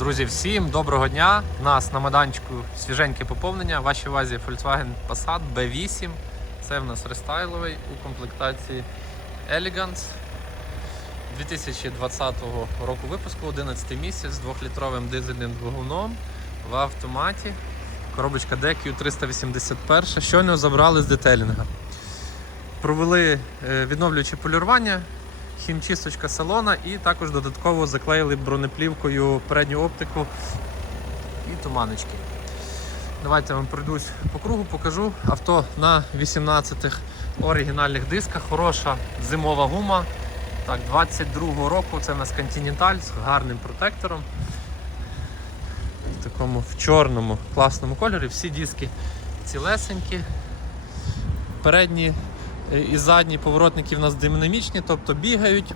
Друзі, всім доброго дня! У нас на майданчику свіженьке поповнення. Вашій увазі Volkswagen Passat B8. Це в нас рестайловий у комплектації Elegance 2020 року випуску, 11 місяць з 2-літровим дизельним двигуном в автоматі. Коробочка DQ381. Щойно забрали з детелінга. Провели е, відновлююче полірування, хімчисточка салона і також додатково заклеїли бронеплівкою передню оптику і туманочки. Давайте я вам пройдусь по кругу, покажу. Авто на 18 оригінальних дисках, хороша зимова гума. Так, 22-го року це у нас Continental з гарним протектором. В такому в чорному класному кольорі. Всі диски цілесенькі. Передні і задні поворотники в нас динамічні, тобто бігають.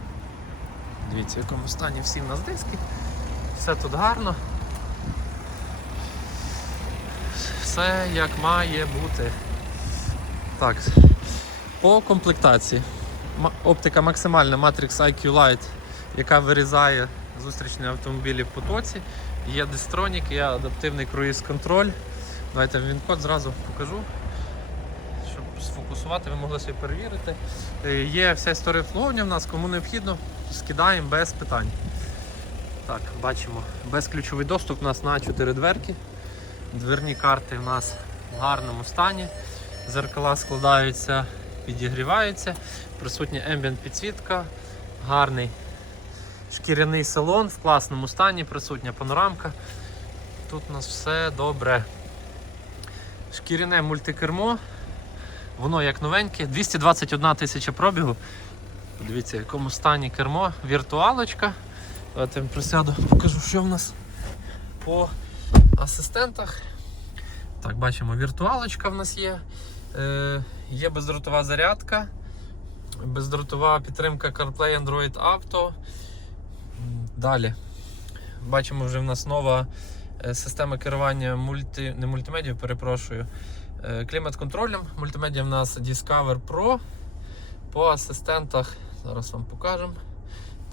Дивіться, в якому стані всі в нас диски. Все тут гарно. Все як має бути. Так, по комплектації. Оптика максимальна Matrix IQ Lite, яка вирізає зустрічні автомобілі в потоці. Є дистронік, є адаптивний круїз-контроль. Давайте він код зразу покажу щоб ви могли собі перевірити. Е, Є вся історія обслуговування в нас, кому необхідно, скидаємо без питань. Так, бачимо, безключовий доступ у нас на 4 дверки. Дверні карти у нас в гарному стані. Зеркала складаються, підігріваються. Присутня ambient підсвітка, гарний шкіряний салон в класному стані, присутня панорамка. Тут у нас все добре. Шкіряне мультикермо, Воно як новеньке, 221 тисяча пробігу. Подивіться, в якому стані кермо, віртуалочка. Давайте я присяду, покажу, що в нас по асистентах. Так, бачимо, віртуалочка в нас є. Е, є бездротова зарядка, бездротова підтримка CarPlay Android Auto. Далі. Бачимо, вже в нас нова е, система керування мульти, не мультимедіа, перепрошую. Е, Клімат-контролем. Мультимедіа в нас Discover Pro. По асистентах, зараз вам покажемо.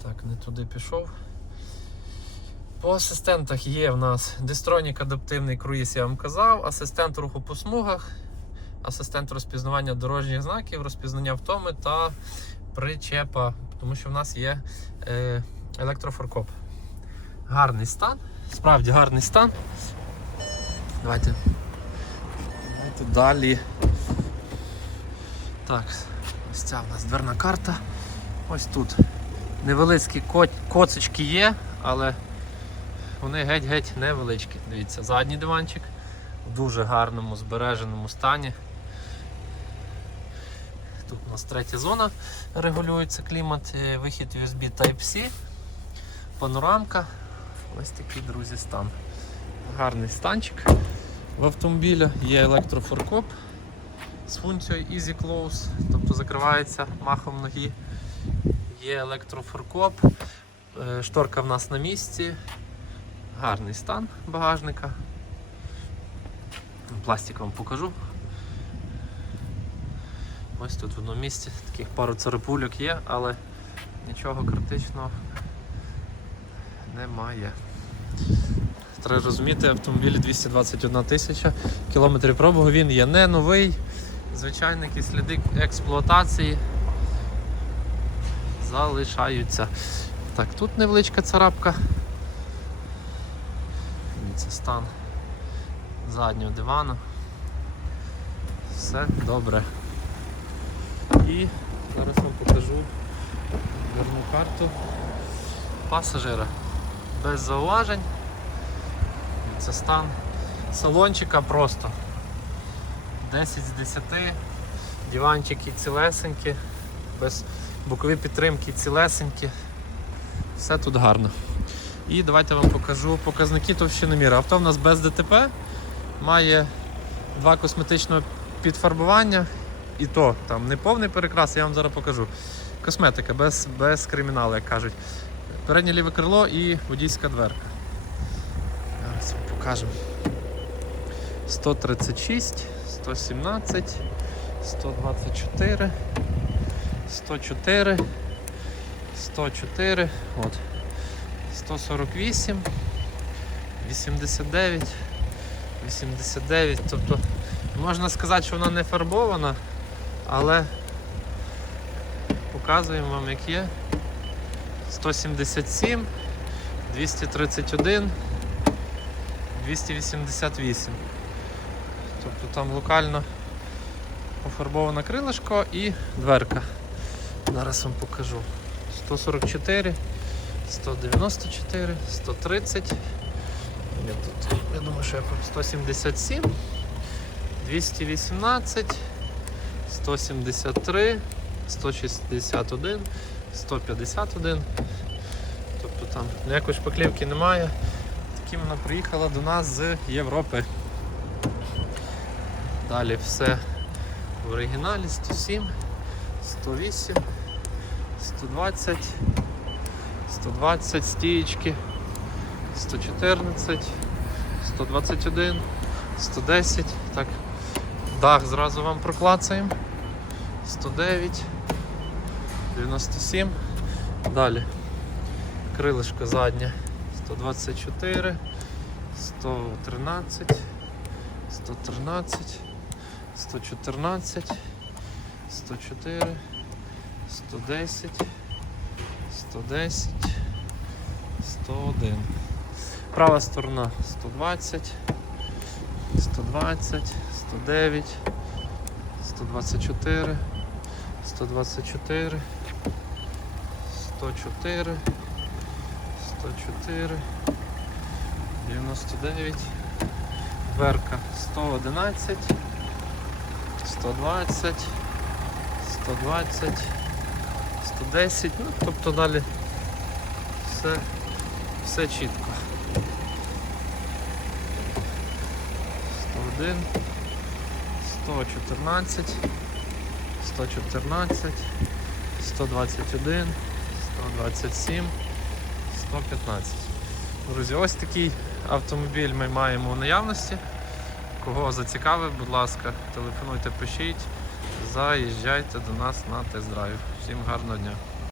Так, не туди пішов. По асистентах є в нас Distronic адаптивний круїз, я вам казав, асистент руху по смугах, асистент розпізнавання дорожніх знаків, розпізнання втоми та причепа, тому що в нас є е, електрофоркоп. Гарний стан, справді гарний стан. Давайте Давайте далі. Так, ось ця в нас дверна карта. Ось тут. Невеличкі ко- коцочки є, але вони геть-геть невеличкі. Дивіться, задній диванчик в дуже гарному збереженому стані. Тут у нас третя зона регулюється клімат, е, вихід USB Type-C, панорамка. Ось такий, друзі, стан. Гарний станчик в автомобіля є електрофоркоп з функцією Easy Close, тобто закривається махом ноги. Є електрофоркоп, е, шторка в нас на місці, гарний стан багажника. Пластик вам покажу. Ось тут в одному місці таких пару царапульок є, але нічого критичного немає. Треба розуміти, автомобілі 221 тисяча кілометрів пробігу. Він є не новий. Звичайно, якісь сліди експлуатації залишаються. Так, тут невеличка царапка. Це стан заднього дивану. Все добре. І зараз вам покажу дверну карту пасажира. Без зауважень. Це стан салончика просто 10 з 10, диванчики цілесенькі, без бокові підтримки цілесенькі. Все тут гарно. І давайте вам покажу показники товщиноміра. Авто в нас без ДТП, має два косметичного підфарбування, і то там не повний перекрас, я вам зараз покажу. Косметика без, без криміналу, як кажуть. Переднє ліве крило і водійська дверка. Зараз покажемо. 136, 117, 124, 104, 104, от, 148, 89, 89. Тобто можна сказати, що вона не фарбована, але показуємо вам, як є. 177, 231, 288. Тобто там локально пофарбоване крилишко і дверка. Зараз вам покажу. 144, 194, 130. Я тут, я думаю, що я про 177, 218, 173, 161, 151. Тобто там ніякої шпаклівки немає. Такі вона приїхала до нас з Європи. Далі все в оригіналі 107, 108, 120, 120 стієчки, 114, 121, 110. Так, дах зразу вам проклацаємо. 109, 97. Далі. Крилишко заднє. 124, 113, 113, 114, 104, 110, 110, 101. Права сторона 120, 120, 109, 124, 124, 104, 104, 99, дверка 111, 120, 120, 110, ну тобто далі все, все чітко. 101, 114, 114, 121, 127, 115. Друзі, ось такий автомобіль ми маємо у наявності. Кого зацікавив, будь ласка, телефонуйте, пишіть, заїжджайте до нас на тест-драйв. Всім гарного дня.